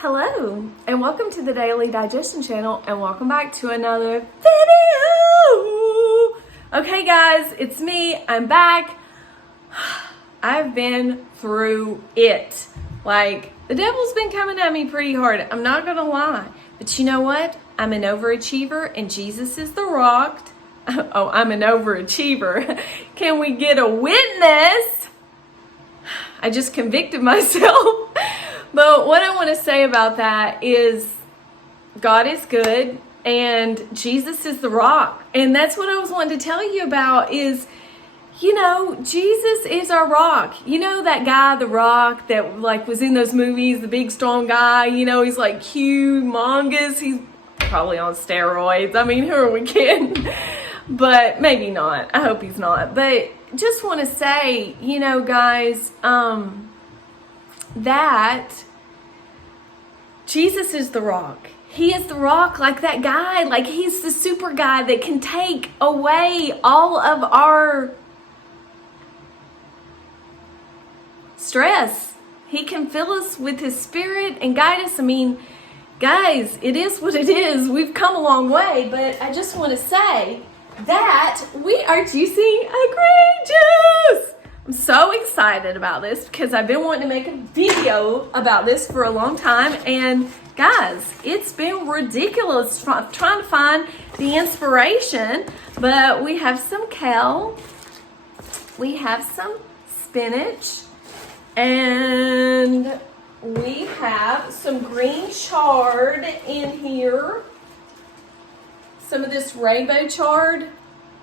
Hello, and welcome to the Daily Digestion channel, and welcome back to another video. Okay guys, it's me, I'm back. I've been through it. Like, the devil's been coming at me pretty hard, I'm not gonna lie. But you know what? I'm an overachiever, and Jesus is the rock. Oh, I'm an overachiever. Can we get a witness? I just convicted myself. But what I want to say about that is God is good and Jesus is the rock. And that's what I was wanting to tell you about is, you know, Jesus is our rock. You know that guy, The Rock, that like was in those movies, the big strong guy, you know, he's like humongous. He's probably on steroids. I mean, who are we kidding? But maybe not. I hope he's not. But just want to say, you know, guys, that Jesus is the rock. He is the rock, like that guy. Like, he's the super guy that can take away all of our stress. He can fill us with his spirit and guide us. I mean, guys, it is what it is. We've come a long way, but I just want to say that we are juicing a grape juice. I'm so excited about this because I've been wanting to make a video about this for a long time. And guys, it's been ridiculous trying to find the inspiration. But we have some kale, we have some spinach, and we have some green chard in here. Some of this rainbow chard.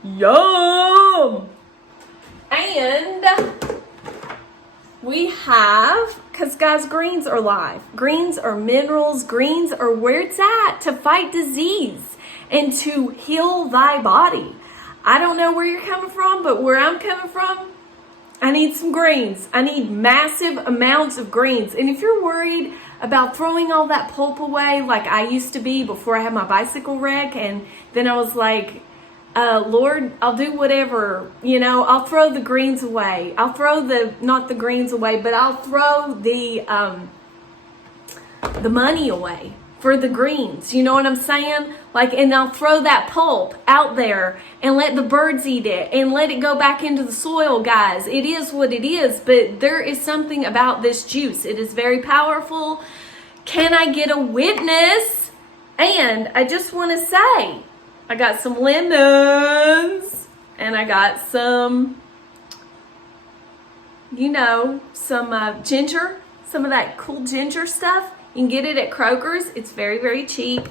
Yum! And we have, because guys, greens are life. Greens are minerals. Greens are where it's at to fight disease and to heal thy body. I don't know where you're coming from, but where I'm coming from, I need some greens. I need massive amounts of greens. And if you're worried about throwing all that pulp away like I used to be before I had my bicycle wreck, and then I was like, Lord, I'll do whatever, you know, I'll throw the greens away. I'll throw not the greens away, but I'll throw the money away for the greens. You know what I'm saying? Like, and I'll throw that pulp out there and let the birds eat it and let it go back into the soil, guys. It is what it is, but there is something about this juice. It is very powerful. Can I get a witness? And I just want to say, I got some lemons, and I got some, you know, some ginger, some of that cool ginger stuff. You can get it at Kroger's. It's very, very cheap.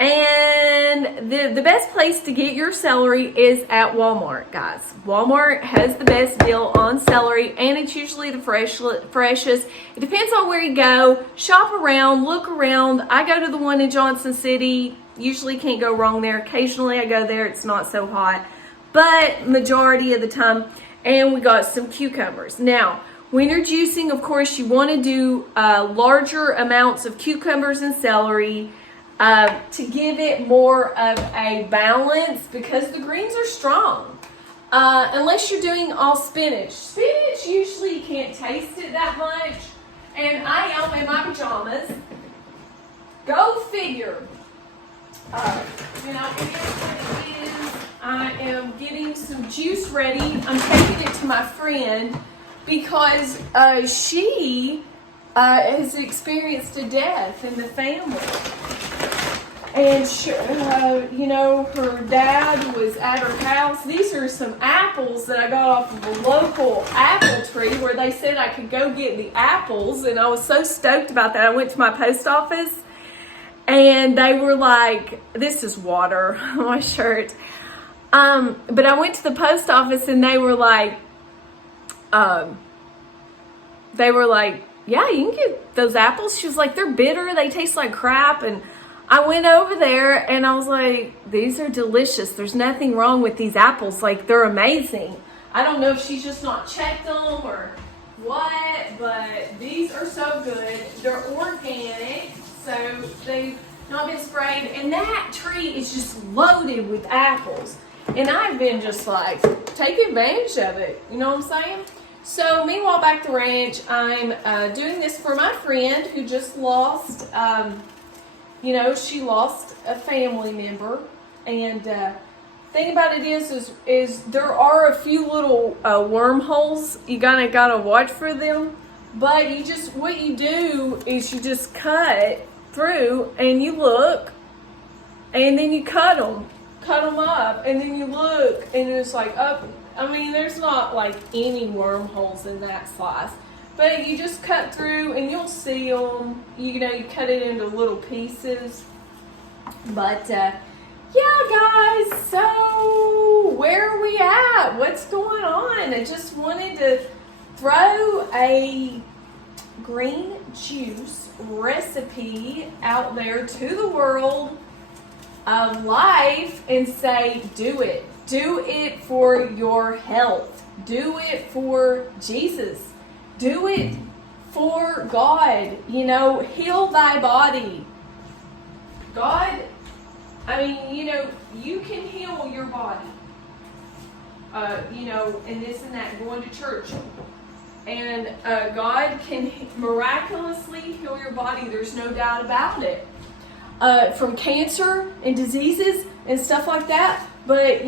And the best place to get your celery is at Walmart, guys. Walmart has the best deal on celery, and it's usually the freshest. It depends on where you go. Shop around, look around. I go to the one in Johnson City. Usually can't go wrong there. Occasionally I go there. It's not so hot, but majority of the time. And we got some cucumbers. Now, when you're juicing, of course, you want to do larger amounts of cucumbers and celery to give it more of a balance, because the greens are strong. Unless you're doing all spinach. Spinach, usually you can't taste it that much. And I am in my pajamas. Go figure. You know, it is what it is. I am getting some juice ready. I'm taking it to my friend because she has experienced a death in the family. And she, you know, her dad was at her house. These are some apples that I got off of a local apple tree where they said I could go get the apples. And I was so stoked about that. I went to my post office. And they were like, this is water on my shirt. But I went to the post office and they were like, yeah, you can get those apples. She was like, they're bitter. They taste like crap. And I went over there and I was like, these are delicious. There's nothing wrong with these apples. Like, they're amazing. I don't know if she's just not checked them or what, but these are so good. They're organic. So they've not been sprayed, and that tree is just loaded with apples. And I've been just like, take advantage of it. You know what I'm saying? So meanwhile, back at the ranch, I'm doing this for my friend who just lost, she lost a family member. And thing about it is there are a few little wormholes. You gotta watch for them. But what you do is you just cut through and you look, and then you cut them up, and then you look, and it's like, oh, I mean, there's not like any wormholes in that slice, but you just cut through and you'll see them. You cut it into little pieces. But yeah, guys, so where are we at? What's going on? I just wanted to throw a green juice recipe out there to the world of life and say, do it. Do it for your health. Do it for Jesus. Do it for God. Heal thy body. God, you can heal your body. And this and that, going to church. And God can miraculously heal your body. There's no doubt about it. From cancer and diseases and stuff like that. But,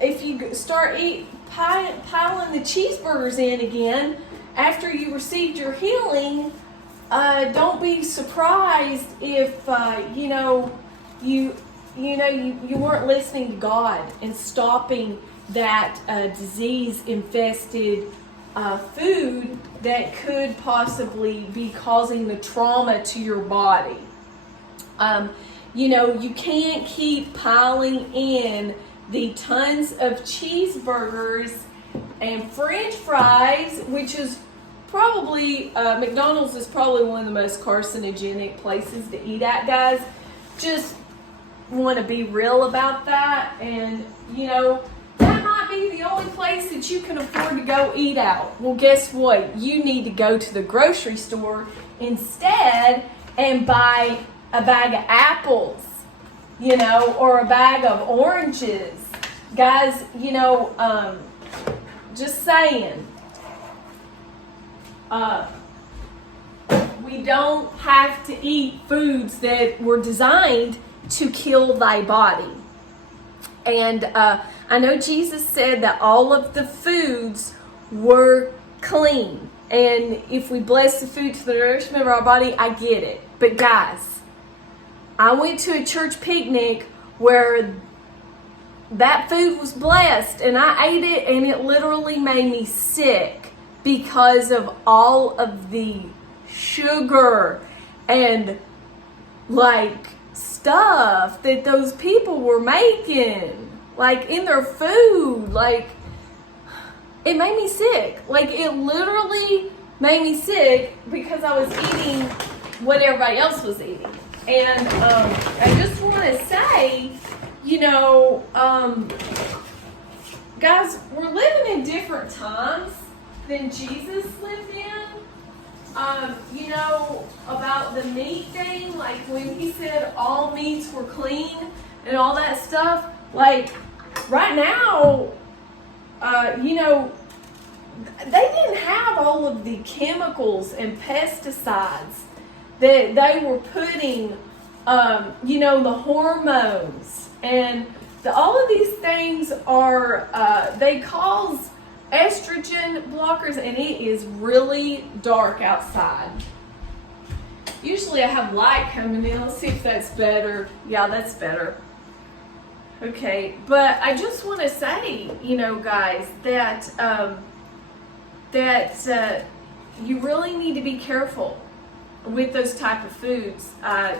if you start piling the cheeseburgers in again after you received your healing, don't be surprised if, you weren't listening to God and stopping that disease-infested food that could possibly be causing the trauma to your body. You can't keep piling in the tons of cheeseburgers and French fries, which is probably, McDonald's is probably one of the most carcinogenic places to eat at, guys. Just want to be real about that. And, that might be the only place that you can afford to go eat out. Well, guess what? You need to go to the grocery store instead and buy a bag of apples, or a bag of oranges. Guys, just saying. We don't have to eat foods that were designed to kill thy body. And I know Jesus said that all of the foods were clean. And if we bless the food to the nourishment of our body, I get it. But guys, I went to a church picnic where that food was blessed, and I ate it, and it literally made me sick because of all of the sugar and stuff that those people were making in their food. It made me sick. It literally made me sick because I was eating what everybody else was eating. And I just want to say, guys, we're living in different times than Jesus lived in. About the meat thing, when he said all meats were clean and all that stuff, right now, they didn't have all of the chemicals and pesticides that they were putting, the hormones, and all of these things are, they cause estrogen blockers, and it is really dark outside. Usually I have light coming in. Let's see if that's better. Yeah, that's better. Okay, but I just want to say, guys, that you really need to be careful with those type of foods.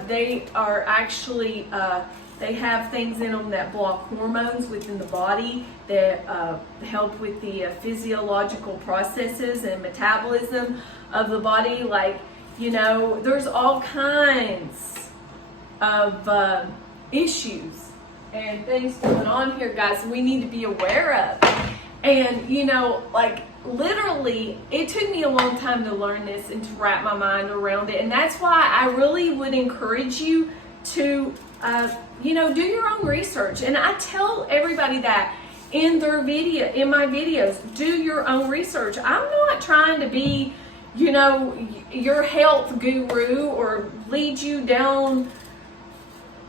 They are actually, they have things in them that block hormones within the body that help with the physiological processes and metabolism of the body. There's all kinds of issues and things going on here, guys, we need to be aware of. And, literally, it took me a long time to learn this and to wrap my mind around it. And that's why I really would encourage you to, do your own research. And I tell everybody that in my videos. Do your own research. I'm not trying to be, your health guru or lead you down,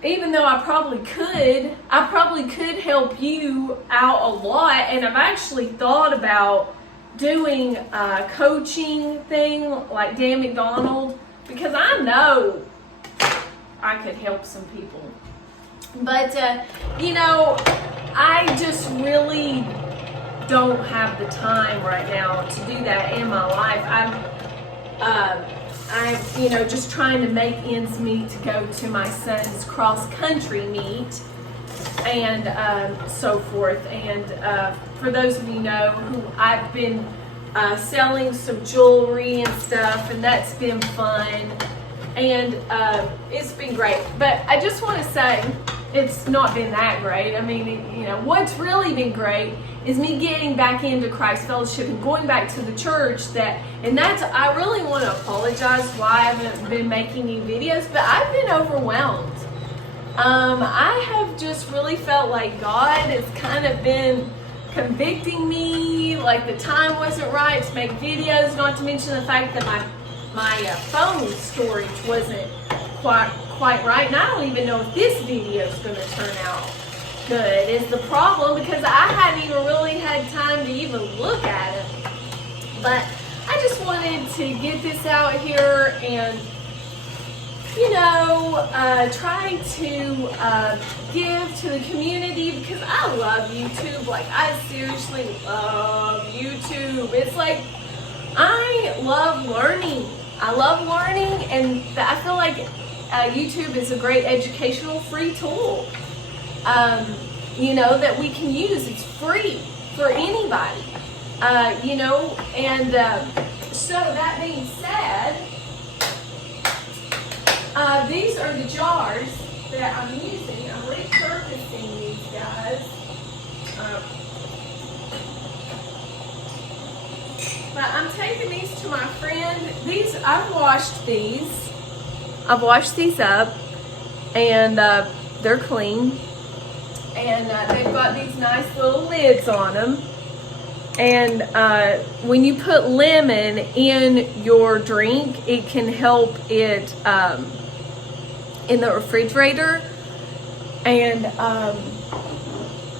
even though I probably could help you out a lot. And I've actually thought about doing a coaching thing like Dan McDonald, because I know I could help some people. But, I just really don't have the time right now to do that in my life. I'm just trying to make ends meet to go to my son's cross-country meet and so forth. And for those of you know, who I've been selling some jewelry and stuff, and that's been fun. And it's been great. But I just want to say, it's not been that great. I mean, what's really been great is me getting back into Christ Fellowship and going back to the church. I really want to apologize why I haven't been making any videos, but I've been overwhelmed. I have just really felt like God has kind of been convicting me, like the time wasn't right to make videos, not to mention the fact that my phone storage wasn't quite right, and I don't even know if this video is going to turn out good is the problem, because I hadn't even really had time to even look at it. But I just wanted to get this out here and try to give to the community, because I love YouTube. Like, I seriously love YouTube. It's like, I love learning, and I feel like YouTube is a great educational free tool, that we can use. It's free for anybody, and so that being said, these are the jars that I'm using. I'm repurposing these guys. But I'm taking these to my friend. I've washed these up, and they're clean. And they've got these nice little lids on them. And when you put lemon in your drink, it can help it in the refrigerator. And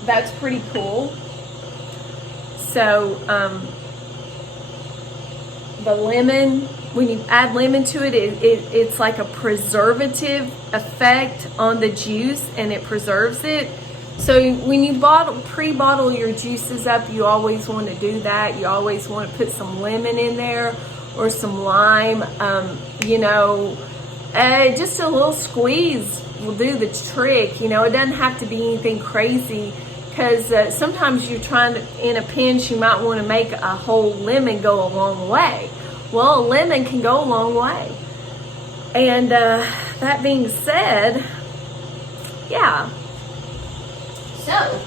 that's pretty cool. So the lemon, when you add lemon to it, it's like a preservative effect on the juice, and it preserves it. So when you pre-bottle your juices up, you always want to do that. You always want to put some lemon in there or some lime. Just a little squeeze will do the trick. It doesn't have to be anything crazy, because sometimes you're trying to, in a pinch, you might want to make a whole lemon go a long way. Well, a lemon can go a long way. And that being said, yeah. So,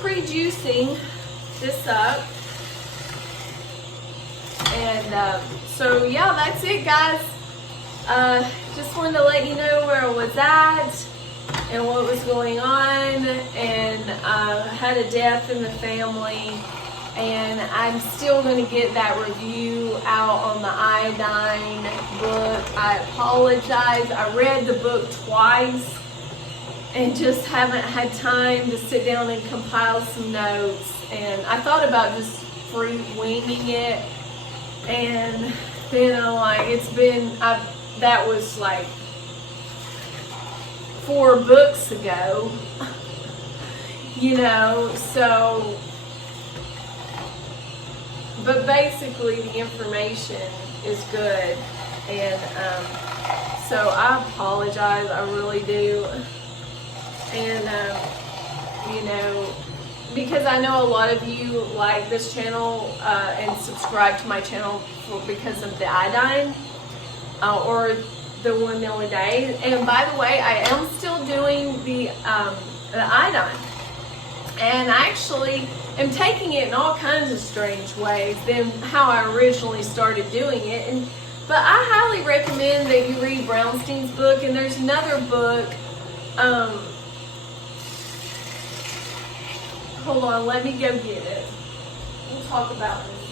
pre-juicing this up. And so, yeah, that's it, guys. Just wanted to let you know where I was at and what was going on. And had a death in the family. And I'm still going to get that review out on the iodine book. I apologize. I read the book twice and just haven't had time to sit down and compile some notes. And I thought about just free winging it. And then I'm like, that was like 4 books ago, so... But basically, the information is good, and so I apologize. I really do, and because I know a lot of you like this channel and subscribe to my channel because of the iodine or the 1 meal a day. And by the way, I am still doing the iodine, and I actually am taking it in all kinds of strange ways than how I originally started doing it. But I highly recommend that you read Brownstein's book, and there's another book Um, hold on, let me go get it. We'll talk about this.